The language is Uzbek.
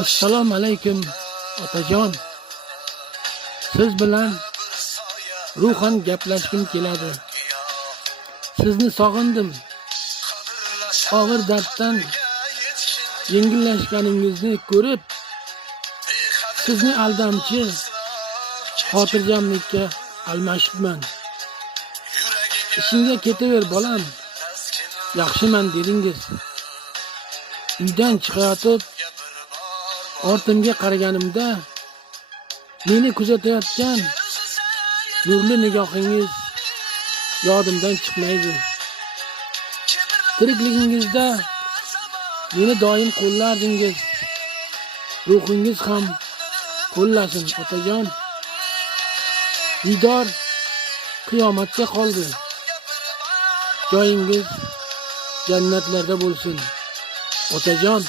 Assalomu alaykum otajon. Siz bilan ruhan gaplashkim keladi. Sizni sog'indim. Og'ir darddan yengillashganingizni ko'rib, sizni aldamchi xotirjamlikka almashibman. Ishingga ketaver bolam. Yaxshiman dedingiz. Uydan chiqayotib ortimga qaraganimda meni kuzatayotgan nurli nigohingiz yodimdan chiqmaydi. Tirikligingizda meni doim qo'llardingiz. Ruhingiz ham qo'llasin otajon. Didor qiyomatga qoldi. Joyingiz jannatlarda bo'lsin otajon.